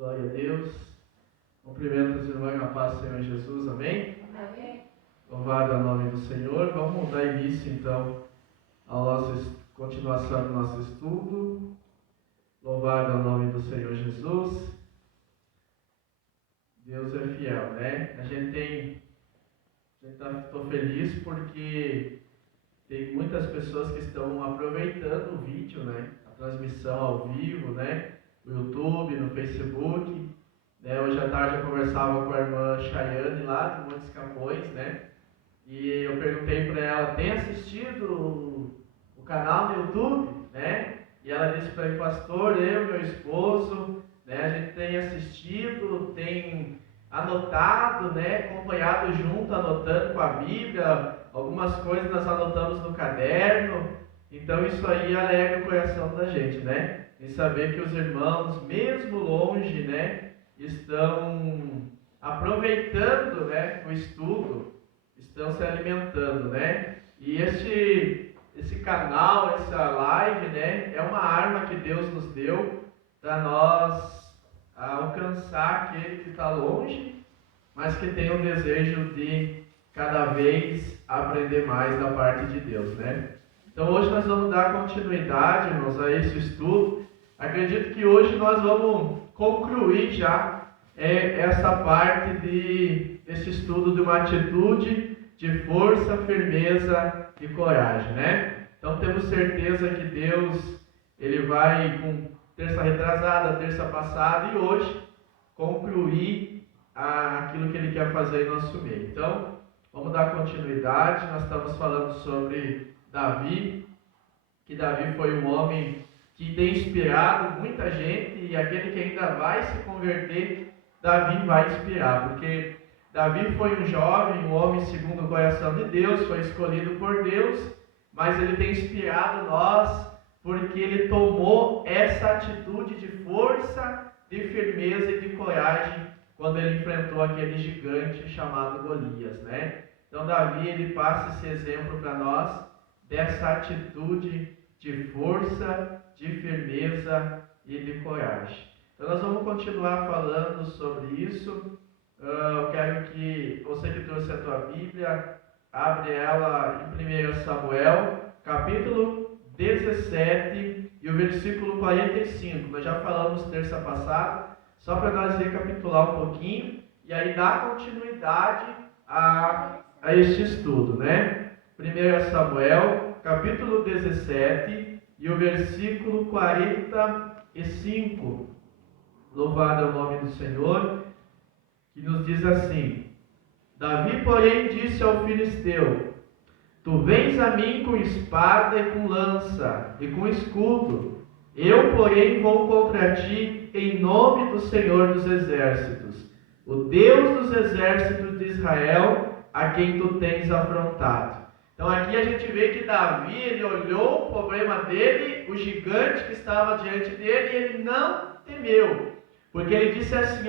Glória a Deus. Cumprimento os irmãos na paz do Senhor Jesus, amém? Amém. Louvado é o nome do Senhor. Vamos dar início então à continuação do nosso estudo. Louvado é o nome do Senhor Jesus. Deus é fiel, né? Estou feliz porque tem muitas pessoas que estão aproveitando o vídeo, né? A transmissão ao vivo, né? No YouTube, no Facebook. Né? Hoje à tarde eu conversava com a irmã Chayane lá de Montes Capões, né? E eu perguntei para ela, tem assistido o canal no YouTube, né? E ela disse para mim, pastor, eu e meu esposo, né? A gente tem assistido, tem anotado, né? Acompanhado junto, anotando com a Bíblia, algumas coisas nós anotamos no caderno. Então isso aí alegra o coração da gente, né? Em saber que os irmãos, mesmo longe, né? Estão aproveitando, né? O estudo, estão se alimentando, né? E esse canal, essa live, né? É uma arma que Deus nos deu para nós alcançar aquele que está longe, mas que tem o desejo de cada vez aprender mais da parte de Deus, né? Então hoje nós vamos dar continuidade, irmãos, a esse estudo. Acredito que hoje nós vamos concluir já essa parte desse estudo de uma atitude de força, firmeza e coragem, né? Então temos certeza que Deus, Ele vai com terça retrasada, terça passada e hoje concluir aquilo que Ele quer fazer em nosso meio. Então, vamos dar continuidade. Nós estamos falando sobre Davi, que Davi foi um homem que tem inspirado muita gente, e aquele que ainda vai se converter, Davi vai inspirar, porque Davi foi um jovem, um homem segundo o coração de Deus, foi escolhido por Deus, mas ele tem inspirado nós, porque ele tomou essa atitude de força, de firmeza e de coragem, quando ele enfrentou aquele gigante chamado Golias, né? Então Davi, ele passa esse exemplo para nós, dessa atitude de força, de firmeza e de coragem. Então nós vamos continuar falando sobre isso. Eu quero que você que trouxe a tua Bíblia, abre ela em 1 Samuel, capítulo 17 e o versículo 45. Nós já falamos terça passada, só para nós recapitular um pouquinho e aí dar continuidade a este estudo, né? 1 Samuel, capítulo 17 e o versículo 45. Louvado é o nome do Senhor, que nos diz assim: Davi, porém, disse ao filisteu: Tu vens a mim com espada e com lança e com escudo. Eu, porém, vou contra ti em nome do Senhor dos Exércitos, o Deus dos exércitos de Israel, a quem tu tens afrontado. Então aqui a gente vê que Davi, ele olhou o problema dele, o gigante que estava diante dele, e ele não temeu. Porque ele disse assim,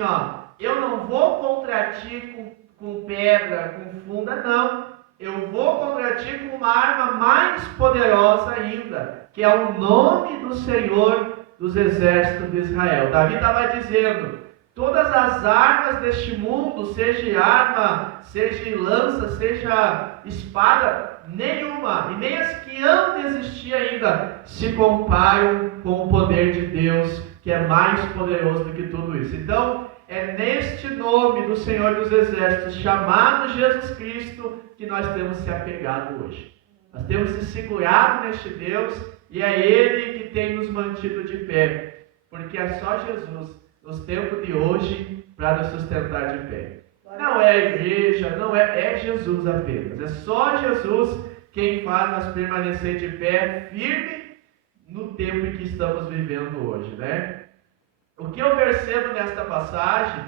eu não vou contra ti com pedra, com funda, não. Eu vou contra ti com uma arma mais poderosa ainda, que é o nome do Senhor dos exércitos de Israel. Davi estava dizendo, todas as armas deste mundo, seja arma, seja lança, seja espada, nenhuma, e nem as que hão de existir ainda, se comparam com o poder de Deus, que é mais poderoso do que tudo isso. Então, é neste nome do Senhor dos Exércitos, chamado Jesus Cristo, que nós temos se apegado hoje. Nós temos se segurado neste Deus, e é Ele que tem nos mantido de pé, porque é só Jesus, nos tempos de hoje, para nos sustentar de pé. Não é a igreja, não é Jesus apenas. É só Jesus quem faz nós permanecer de pé, firme, no tempo em que estamos vivendo hoje, né? O que eu percebo nesta passagem,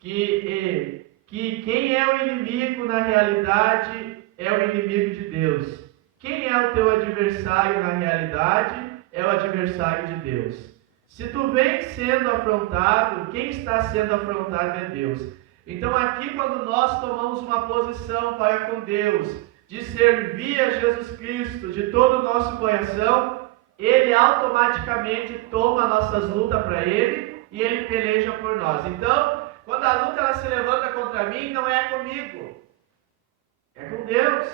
que quem é o inimigo na realidade é o inimigo de Deus. Quem é o teu adversário na realidade é o adversário de Deus. Se tu vem sendo afrontado, quem está sendo afrontado é Deus. Então aqui quando nós tomamos uma posição para com Deus, de servir a Jesus Cristo de todo o nosso coração, Ele automaticamente toma nossas lutas para Ele e Ele peleja por nós. Então, quando a luta ela se levanta contra mim, não é comigo, é com Deus.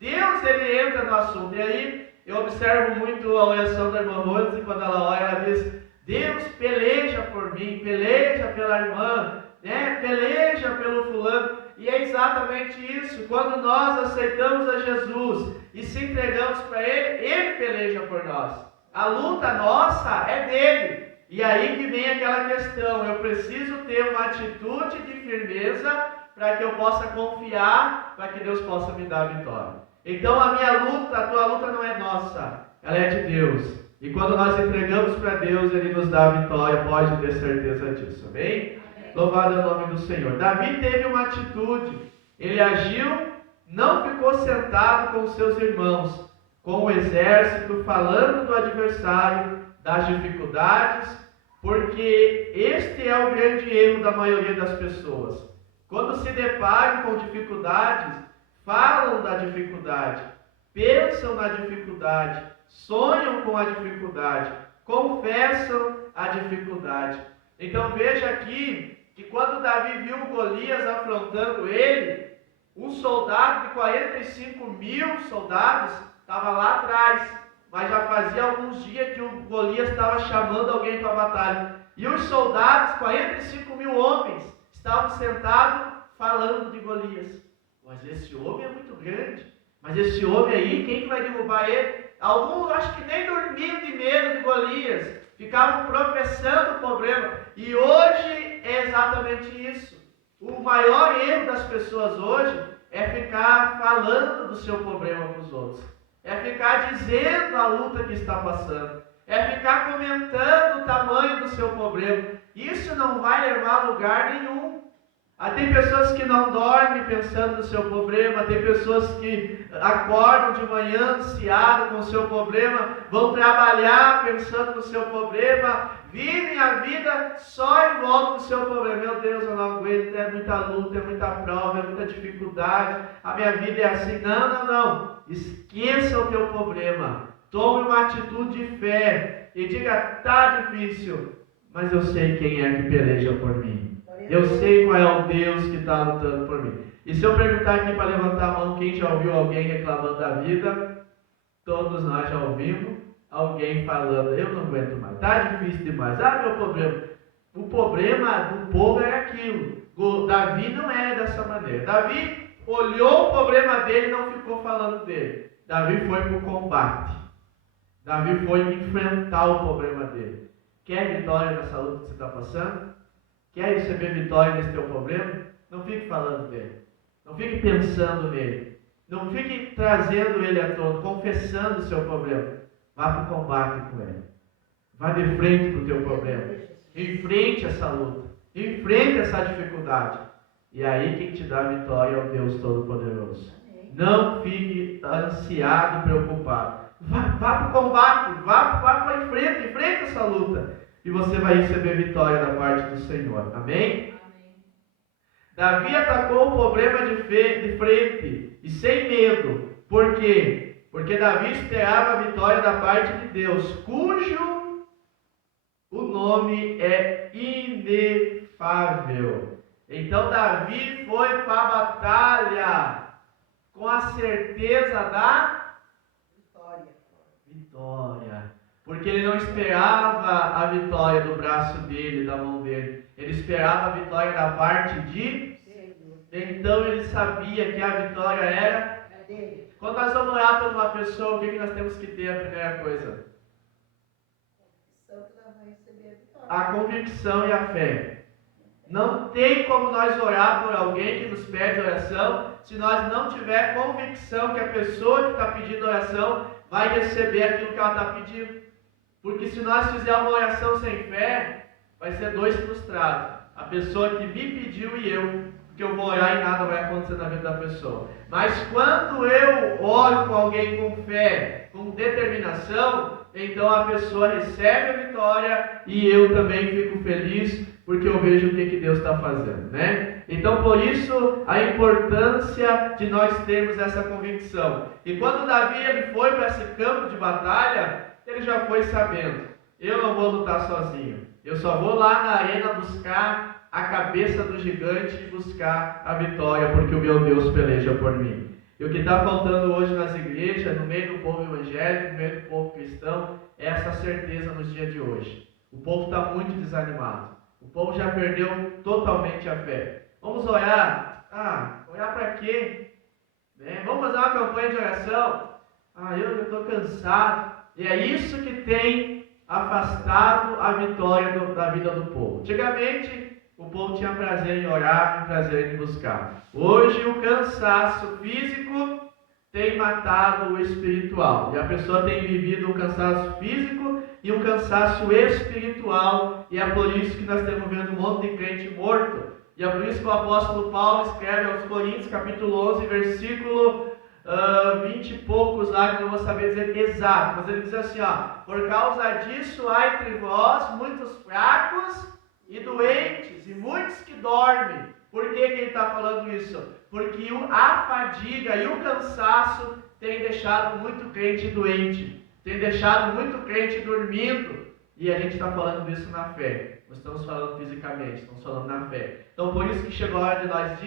Deus, Ele entra no assunto. E aí, eu observo muito a oração da irmã Rose, e quando ela ora, ela diz: Deus peleja por mim, peleja pela irmã, né? Peleja pelo fulano. E é exatamente isso. Quando nós aceitamos a Jesus e se entregamos para Ele, Ele peleja por nós. A luta nossa é dele. E aí que vem aquela questão: eu preciso ter uma atitude de firmeza para que eu possa confiar, para que Deus possa me dar a vitória. Então a minha luta, a tua luta não é nossa, ela é de Deus. E quando nós entregamos para Deus, Ele nos dá a vitória, pode ter certeza disso, amém? Louvado é o nome do Senhor. Davi teve uma atitude, ele agiu, não ficou sentado com seus irmãos, com o exército, falando do adversário, das dificuldades, porque este é o grande erro da maioria das pessoas. Quando se deparam com dificuldades, falam da dificuldade, pensam na dificuldade, sonham com a dificuldade, confessam a dificuldade. Então veja aqui que quando Davi viu Golias afrontando ele, um soldado de 45.000 soldados estava lá atrás, mas já fazia alguns dias que o Golias estava chamando alguém para a batalha. E os soldados, 45.000 homens, estavam sentados falando de Golias. Mas esse homem é muito grande. Mas esse homem aí, quem que vai derrubar ele? Alguns acho que nem dormiam de medo de Golias. Ficavam professando o problema. E hoje é exatamente isso. O maior erro das pessoas hoje é ficar falando do seu problema para os outros. É ficar dizendo a luta que está passando. É ficar comentando o tamanho do seu problema. Isso não vai levar a lugar nenhum. Tem pessoas que não dormem pensando no seu problema, tem pessoas que acordam de manhã ansiadas com o seu problema, vão trabalhar pensando no seu problema, vivem a vida só em volta do seu problema. Meu Deus, eu não aguento, é muita luta, é muita prova, é muita dificuldade, a minha vida é assim. Não. Esqueça o teu problema, tome uma atitude de fé e diga: está difícil, mas eu sei quem é que peleja por mim. Eu sei qual é o Deus que está lutando por mim. E se eu perguntar aqui para levantar a mão, quem já ouviu alguém reclamando da vida? Todos nós já ouvimos alguém falando: eu não aguento mais, está difícil demais, meu problema. O problema do povo é aquilo. Davi não é dessa maneira. Davi olhou o problema dele e não ficou falando dele. Davi foi para o combate. Davi foi enfrentar o problema dele. Quer vitória nessa luta que você está passando? Quer receber vitória nesse teu problema? Não fique falando dele. Não fique pensando nele. Não fique trazendo ele à tona, confessando o seu problema. Vá para o combate com ele. Vá de frente para o teu problema. Enfrente essa luta. Enfrente essa dificuldade. E aí quem te dá a vitória é o Deus Todo-Poderoso. Não fique ansiado, preocupado. Vá para o combate. Vá para frente. Enfrente essa luta. E você vai receber vitória da parte do Senhor. Amém? Davi atacou o problema de frente e sem medo. Por quê? Porque Davi esperava a vitória da parte de Deus, cujo o nome é inefável. Então Davi foi para a batalha com a certeza da vitória. Porque ele não esperava a vitória do braço dele, da mão dele. Ele esperava a vitória da parte de Deus. Então ele sabia que a vitória era dele. Quando nós vamos orar por uma pessoa, o que nós temos que ter? A primeira coisa? A convicção e a fé. Não tem como nós orar por alguém que nos pede oração se nós não tiver convicção que a pessoa que está pedindo oração vai receber aquilo que ela está pedindo. Porque se nós fizermos uma oração sem fé, vai ser dois frustrados. A pessoa que me pediu e eu, porque eu vou orar e nada vai acontecer na vida da pessoa. Mas quando eu oro com alguém com fé, com determinação, então a pessoa recebe a vitória e eu também fico feliz, porque eu vejo o que Deus está fazendo, né? Então por isso a importância de nós termos essa convicção. E quando Davi ele foi para esse campo de batalha, ele já foi sabendo: eu não vou lutar sozinho, Eu só vou lá na arena buscar a cabeça do gigante e buscar a vitória, porque o meu Deus peleja por mim. E o que está faltando hoje nas igrejas, no meio do povo evangélico, no meio do povo cristão, é essa certeza nos dias de hoje. O povo está muito desanimado. O povo já perdeu totalmente a fé. Vamos orar? Orar para quê? Vamos fazer uma campanha de oração? Eu estou cansado. E é isso que tem afastado a vitória da vida do povo. Antigamente, o povo tinha prazer em orar, prazer em buscar. Hoje, o cansaço físico tem matado o espiritual. E a pessoa tem vivido um cansaço físico e um cansaço espiritual. E é por isso que nós estamos vendo um monte de crente morto. E é por isso que o apóstolo Paulo escreve aos Coríntios, capítulo 11, versículo 20 e poucos lá, que eu não vou saber dizer exato, mas ele diz assim, por causa disso há entre vós muitos fracos e doentes, e muitos que dormem. Por que ele está falando isso? Porque a fadiga e o cansaço tem deixado muito crente doente, tem deixado muito crente dormindo, e a gente está falando disso na fé. Não estamos falando fisicamente, estamos falando na fé. Então por isso que chegou a hora de nós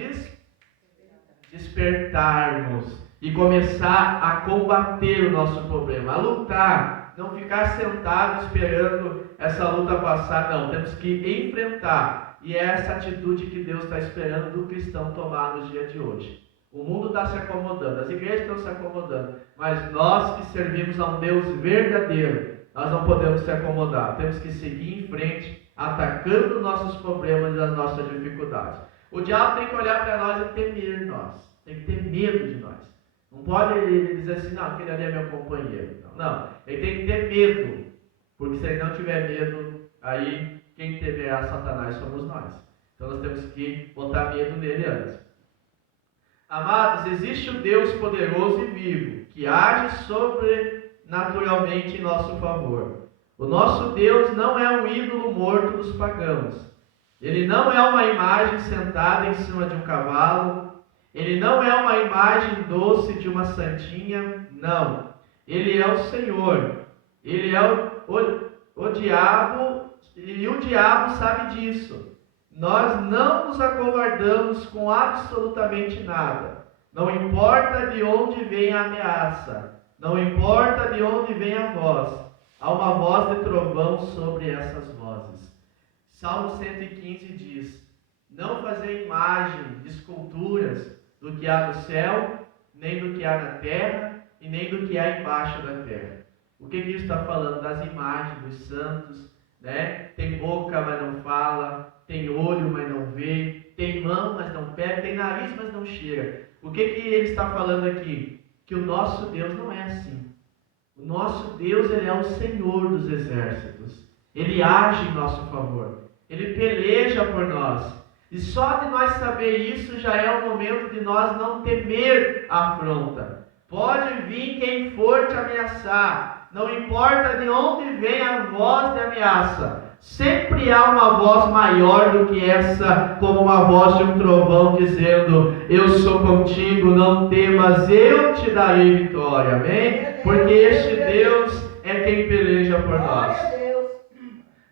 despertarmos e começar a combater o nosso problema, a lutar, não ficar sentado esperando essa luta passar, não, temos que enfrentar, e é essa atitude que Deus está esperando do cristão tomar nos dias de hoje. O mundo está se acomodando, as igrejas estão se acomodando, mas nós que servimos a um Deus verdadeiro, nós não podemos se acomodar, temos que seguir em frente, atacando nossos problemas e as nossas dificuldades. O diabo tem que olhar para nós e temer nós, tem que ter medo de nós. Não pode ele dizer assim, não, aquele ali é meu companheiro. Não, ele tem que ter medo, porque se ele não tiver medo, aí quem temerá Satanás somos nós. Então nós temos que botar medo nele antes. Amados, existe um Deus poderoso e vivo, que age sobrenaturalmente em nosso favor. O nosso Deus não é um ídolo morto dos pagãos. Ele não é uma imagem sentada em cima de um cavalo. Ele não é uma imagem doce de uma santinha, não. Ele é o Senhor. Ele é o diabo, e o diabo sabe disso. Nós não nos acovardamos com absolutamente nada. Não importa de onde vem a ameaça. Não importa de onde vem a voz. Há uma voz de trovão sobre essas vozes. Salmo 115 diz: não fazer imagem de esculturas do que há no céu, nem do que há na terra, e nem do que há embaixo da terra. O que isso está falando? Das imagens dos santos, né? Tem boca, mas não fala, tem olho, mas não vê, tem mão, mas não pega, tem nariz, mas não cheira. O que ele está falando aqui? Que o nosso Deus não é assim. O nosso Deus, ele é o Senhor dos exércitos. Ele age em nosso favor. Ele peleja por nós. E só de nós saber isso já é o momento de nós não temer a afronta. Pode vir quem for te ameaçar. Não importa de onde vem a voz de ameaça. Sempre há uma voz maior do que essa, como uma voz de um trovão dizendo: eu sou contigo, não temas, eu te darei vitória. Amém? Porque este Deus é quem peleja por nós.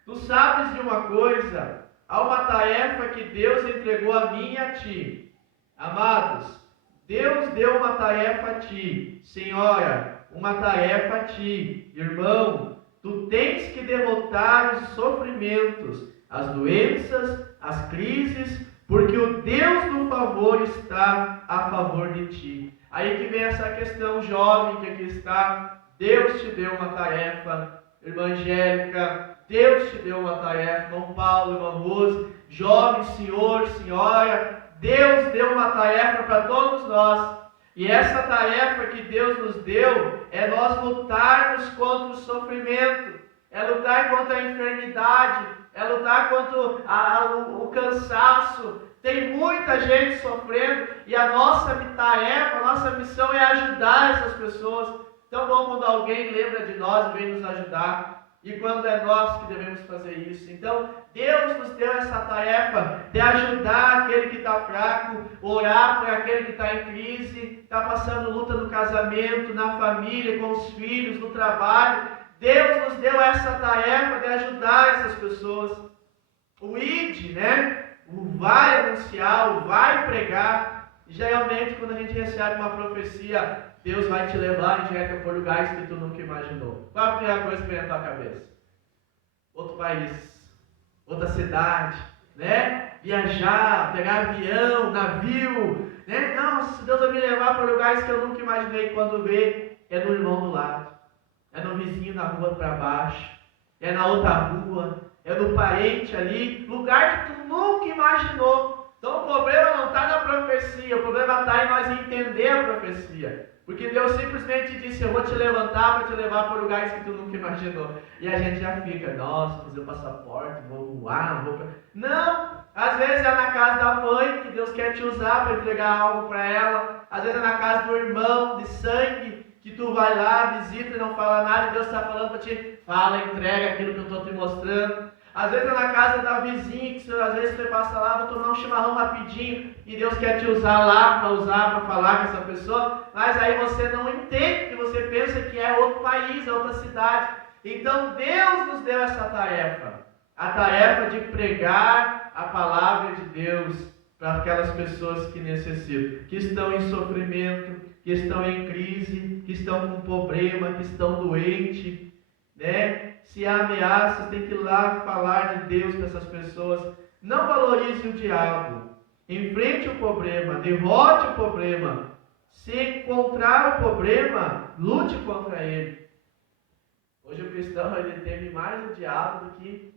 Tu sabes de uma coisa? Há uma tarefa que Deus entregou a mim e a ti. Amados, Deus deu uma tarefa a ti. Senhora, uma tarefa a ti. Irmão, tu tens que derrotar os sofrimentos, as doenças, as crises, porque o Deus do favor está a favor de ti. Aí que vem essa questão jovem que aqui está. Deus te deu uma tarefa, irmã Angélica. Deus te deu uma tarefa, irmão Paulo, irmã Rose, jovem, senhor, senhora. Deus deu uma tarefa para todos nós. E essa tarefa que Deus nos deu é nós lutarmos contra o sofrimento, é lutar contra a enfermidade, é lutar contra o cansaço. Tem muita gente sofrendo e a nossa tarefa, a nossa missão é ajudar essas pessoas. Então bom quando alguém lembra de nós e vem nos ajudar. E quando é nós que devemos fazer isso. Então, Deus nos deu essa tarefa de ajudar aquele que está fraco, orar por aquele que está em crise, está passando luta no casamento, na família, com os filhos, no trabalho. Deus nos deu essa tarefa de ajudar essas pessoas. O id, né? O vai anunciar, o vai pregar. E geralmente quando a gente recebe uma profecia, Deus vai te levar em direto por lugares que tu nunca imaginou. Qual a primeira coisa que vem na tua cabeça? Outro país, outra cidade, né? Viajar, pegar avião, navio, né? Nossa, Deus vai me levar para lugares que eu nunca imaginei. Quando vê, é no irmão do lado, é no vizinho na rua para baixo, é na outra rua, é no parente ali, lugar que tu nunca imaginou. Então o problema não está na profecia, o problema está em nós entender a profecia. Porque Deus simplesmente disse, eu vou te levantar para te levar para lugares que tu nunca imaginou. E a gente já fica, nossa, fiz o passaporte, vou voar, vou... Não! Às vezes é na casa da mãe que Deus quer te usar para entregar algo para ela. Às vezes é na casa do irmão de sangue que tu vai lá, visita e não fala nada. E Deus está falando para ti, fala, entrega aquilo que eu estou te mostrando. Às vezes é na casa da vizinha, que às vezes você passa lá, vou tomar um chimarrão rapidinho, e Deus quer te usar lá, para falar com essa pessoa, mas aí você não entende, que você pensa que é outro país, é outra cidade. Então Deus nos deu essa tarefa, a tarefa de pregar a palavra de Deus para aquelas pessoas que necessitam, que estão em sofrimento, que estão em crise, que estão com problema, que estão doentes, né? Se há ameaças, tem que ir lá falar de Deus para essas pessoas. Não valorize o diabo. Enfrente o problema, derrote o problema. Se encontrar o problema, lute contra ele. Hoje o cristão ele teme mais o diabo do que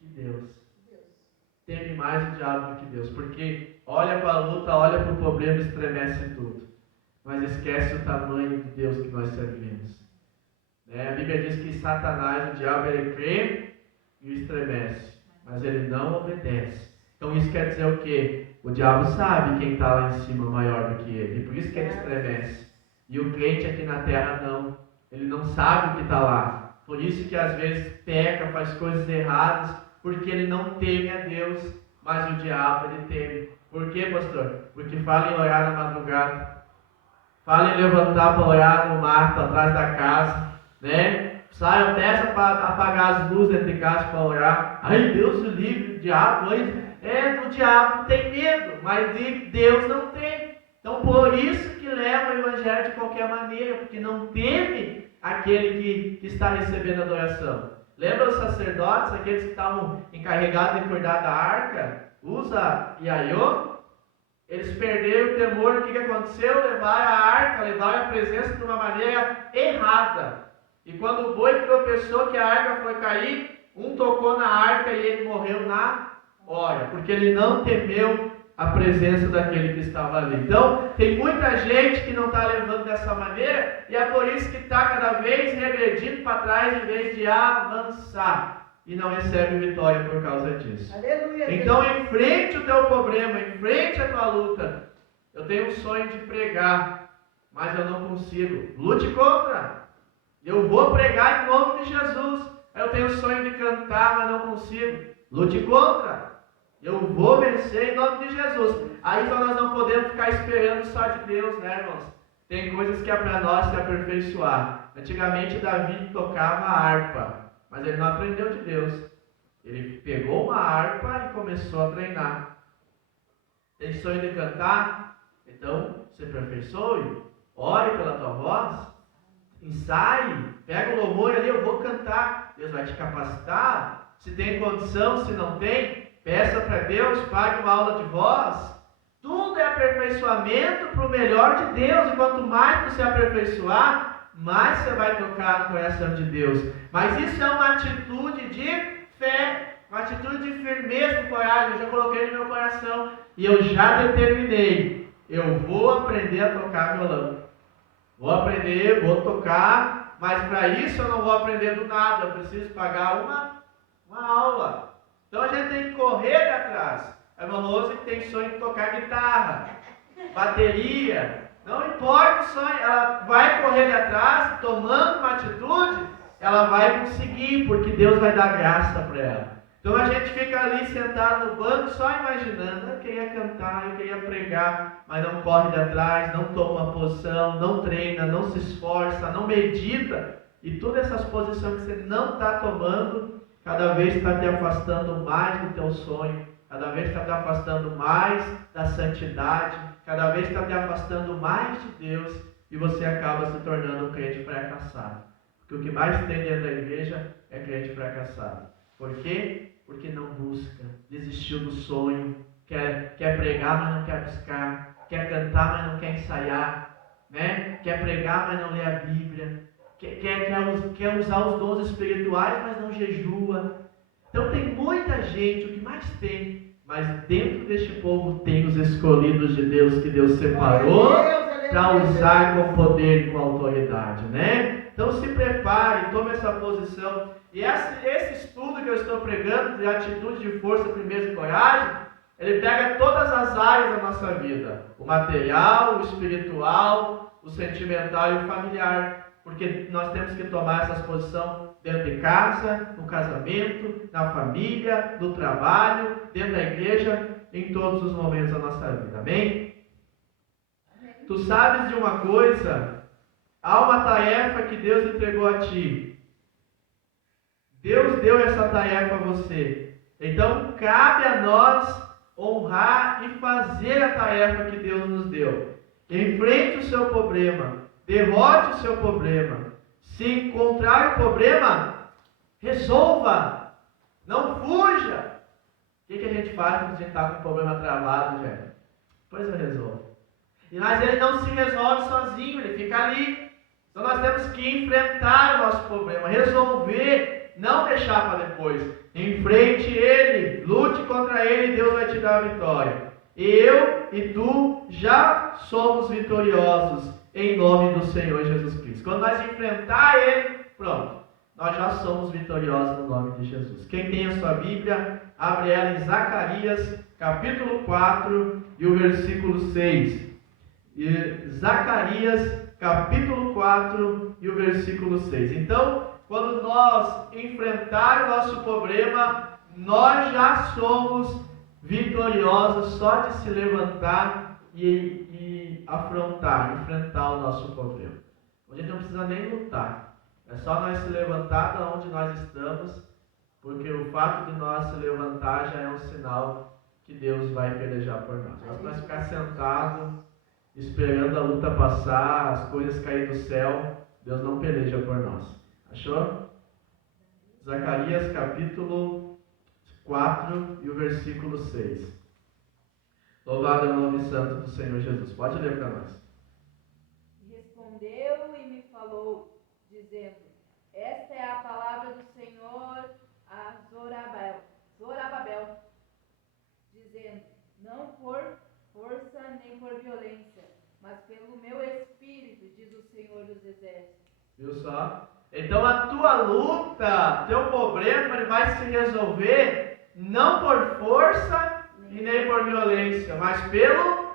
Deus. Teme mais o diabo do que Deus. Porque olha para a luta, olha para o problema, estremece tudo. Mas esquece o tamanho de Deus que nós servimos. A Bíblia diz que Satanás, o diabo, ele crê e estremece, mas ele não obedece. Então isso quer dizer o quê? O diabo sabe quem está lá em cima maior do que ele, e por isso que ele estremece. E o crente aqui na terra não, ele não sabe o que está lá. Por isso que às vezes peca, faz coisas erradas, porque ele não teme a Deus, mas o diabo ele teme. Por quê, pastor? Porque fala em orar na madrugada, fala em levantar para orar no mato atrás da casa, né? Sai, peça para apagar as luzes dentro de casa para orar. Ai, Deus o livre, o diabo, o diabo tem medo, mas de Deus não tem. Então por isso que leva o evangelho de qualquer maneira, porque não teme aquele que está recebendo adoração. Lembra os sacerdotes, aqueles que estavam encarregados de cuidar da arca, Uza e Aiô? Eles perderam o temor. O que aconteceu? Levaram a arca, levaram a presença de uma maneira errada. E quando o boi tropeçou, que a arca foi cair, um tocou na arca e ele morreu na hora, porque ele não temeu a presença daquele que estava ali. Então, tem muita gente que não está levando dessa maneira, e é por isso que está cada vez regredindo para trás em vez de avançar, e não recebe vitória por causa disso. Aleluia. Então, enfrente o teu problema, enfrente a tua luta. Eu tenho um sonho de pregar, mas eu não consigo. Lute contra. Eu vou pregar em nome de Jesus. Eu tenho o sonho de cantar, mas não consigo. Lute contra. Eu vou vencer em nome de Jesus. Aí nós não podemos ficar esperando só de Deus, né, irmãos? Tem coisas que é para nós se aperfeiçoar. Antigamente Davi tocava a harpa, mas ele não aprendeu de Deus. Ele pegou uma harpa e começou a treinar. Tem sonho de cantar? Então se aperfeiçoe. Ore pela tua voz. Ensaie, pega o louvor ali, eu vou cantar. Deus vai te capacitar. Se tem condição, se não tem, peça para Deus, pague uma aula de voz. Tudo é aperfeiçoamento para o melhor de Deus. E quanto mais você aperfeiçoar, mais você vai tocar no coração de Deus. Mas isso é uma atitude de fé, uma atitude de firmeza de coragem. Eu já coloquei no meu coração e eu já determinei. Eu vou aprender a tocar violão. Vou aprender, vou tocar, mas para isso eu não vou aprender do nada, eu preciso pagar uma aula. Então a gente tem que correr atrás. A irmã Rose tem sonho de tocar guitarra, bateria, não importa o sonho, ela vai correr atrás, tomando uma atitude, ela vai conseguir, porque Deus vai dar graça para ela. Então a gente fica ali sentado no banco só imaginando, eu queria cantar, eu queria pregar, mas não corre de atrás, não toma uma posição, não treina, não se esforça, não medita. E todas essas posições que você não está tomando, cada vez está te afastando mais do teu sonho, cada vez está te afastando mais da santidade, cada vez está te afastando mais de Deus, e você acaba se tornando um crente fracassado. Porque o que mais tem dentro da igreja é crente fracassado. Por quê? Porque não busca, desistiu do sonho, quer pregar, mas não quer buscar, quer cantar, mas não quer ensaiar, né? Quer pregar, mas não lê a Bíblia, quer usar os dons espirituais, mas não jejua. Então tem muita gente, o que mais tem, mas dentro deste povo tem os escolhidos de Deus, que Deus separou para usar com poder e com autoridade, né? Então se prepare, tome essa posição. E esse estudo que eu estou pregando, de atitude de força, firmeza e coragem, ele pega todas as áreas da nossa vida. O material, o espiritual, o sentimental e o familiar. Porque nós temos que tomar essa posição dentro de casa, no casamento, na família, no trabalho, dentro da igreja, em todos os momentos da nossa vida. Amém? Tu sabes de uma coisa? Há uma tarefa que Deus entregou a ti. Deus deu essa tarefa a você. Então, cabe a nós honrar e fazer a tarefa que Deus nos deu. Enfrente o seu problema. Derrote o seu problema. Se encontrar o problema, resolva. Não fuja. O que a gente faz quando a gente está com o problema travado, gente? Pois eu resolvo. Mas ele não se resolve sozinho, ele fica ali. Então nós temos que enfrentar o nosso problema, resolver, não deixar para depois. Enfrente ele, lute contra ele e Deus vai te dar a vitória. Eu e tu já somos vitoriosos em nome do Senhor Jesus Cristo. Quando nós enfrentar ele, pronto, nós já somos vitoriosos no nome de Jesus. Quem tem a sua Bíblia, abre ela em Zacarias, capítulo 4 e o versículo 6. E Zacarias, capítulo 4 e o versículo 6. Então, quando nós enfrentar o nosso problema, nós já somos vitoriosos só de se levantar e afrontar, enfrentar o nosso problema. A gente não precisa nem lutar. É só nós se levantar da onde nós estamos, porque o fato de nós se levantar já é um sinal que Deus vai pelejar por nós. Mas nós ficar sentados, esperando a luta passar, as coisas caírem do céu, Deus não peleja por nós. Achou? Zacarias capítulo 4 e o versículo 6. Louvado é o nome santo do Senhor Jesus. Pode ler para nós. Respondeu e me falou, dizendo: esta é a palavra do Senhor a Zorobabel, dizendo: não por força nem por violência, mas pelo meu Espírito, diz o Senhor dos Exércitos. Viu só? Então a tua luta, teu problema, ele vai se resolver não por força e nem por violência, mas pelo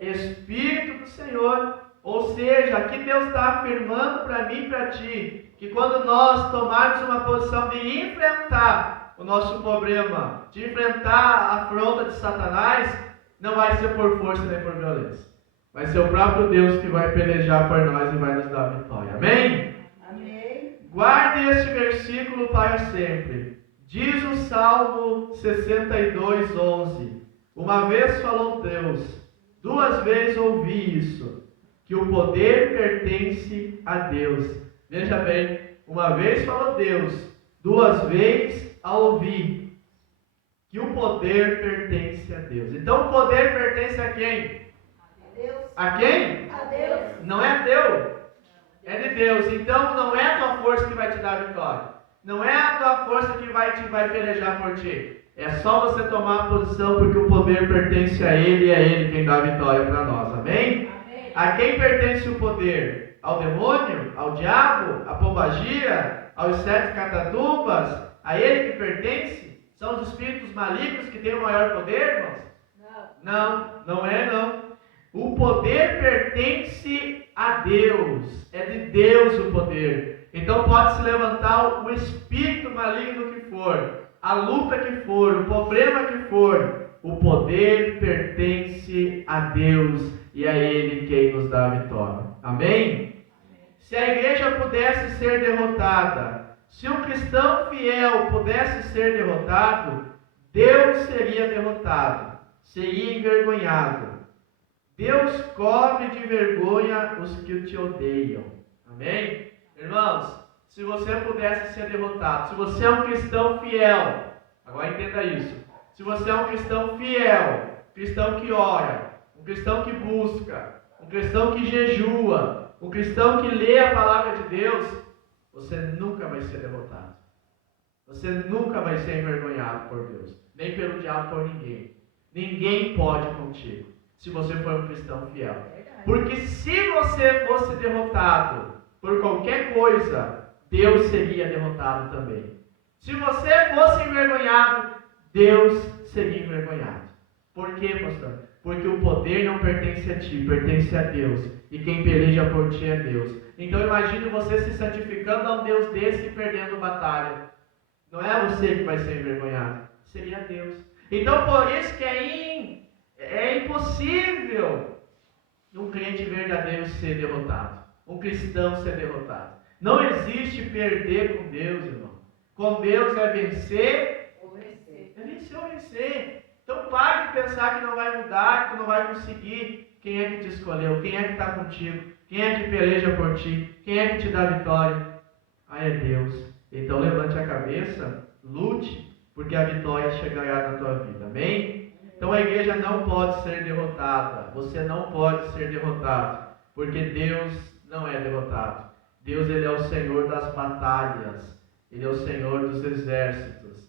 Espírito do Senhor. Ou seja, aqui Deus está afirmando para mim e para ti, que quando nós tomarmos uma posição de enfrentar o nosso problema, de enfrentar a afronta de Satanás, não vai ser por força nem por violência. Vai ser o próprio Deus que vai pelejar por nós e vai nos dar a vitória. Amém? Amém. Guarde este versículo para sempre. Diz o Salmo 62:11. Uma vez falou Deus, duas vezes ouvi isso, que o poder pertence a Deus. Veja bem, uma vez falou Deus, duas vezes ouvi, que o poder pertence a Deus. Então o poder pertence a quem? A Deus. A quem? A Deus. Não é teu, é de Deus. Então não é a tua força que vai te dar a vitória. Não é a tua força que vai pelejar por ti. É só você tomar a posição, porque o poder pertence a Ele e é Ele quem dá a vitória para nós. Amém? Amém. A quem pertence o poder? Ao demônio? Ao diabo? À pombagira? Aos 7 catatumbas? A ele que pertence? São os espíritos malignos que têm o maior poder, irmãos? Não é não. O poder pertence a Deus. É de Deus o poder. Então pode se levantar o espírito maligno que for, a luta que for, o problema que for, o poder pertence a Deus e é Ele quem nos dá a vitória. Amém? Se a igreja pudesse ser derrotada, se um cristão fiel pudesse ser derrotado, Deus seria derrotado, seria envergonhado. Deus cobre de vergonha os que te odeiam. Amém? Irmãos, se você pudesse ser derrotado, se você é um cristão fiel, agora entenda isso. Se você é um cristão fiel, cristão que ora, um cristão que busca, um cristão que jejua, um cristão que lê a palavra de Deus, você nunca vai ser derrotado. Você nunca vai ser envergonhado por Deus, nem pelo diabo, por ninguém. Ninguém pode contigo, se você for um cristão fiel. Porque se você fosse derrotado por qualquer coisa, Deus seria derrotado também. Se você fosse envergonhado, Deus seria envergonhado. Por quê, pastor? Porque o poder não pertence a ti, pertence a Deus. E quem peleja por ti é Deus. Então imagine você se santificando a um Deus desse e perdendo batalha. Não é você que vai ser envergonhado, seria Deus. Então por isso que é impossível um crente verdadeiro ser derrotado. Um cristão ser derrotado. Não existe perder com Deus, irmão. Com Deus é vencer ou vencer. É vencer ou vencer. Então pare de pensar que não vai mudar, que tu não vai conseguir. Quem é que te escolheu? Quem é que está contigo? Quem é que peleja por ti? Quem é que te dá vitória? Ah, é Deus. Então levante a cabeça, lute, porque a vitória chegará na tua vida. Amém? Então a igreja não pode ser derrotada. Você não pode ser derrotado, porque Deus não é derrotado. Deus, Ele é o Senhor das batalhas. Ele é o Senhor dos exércitos.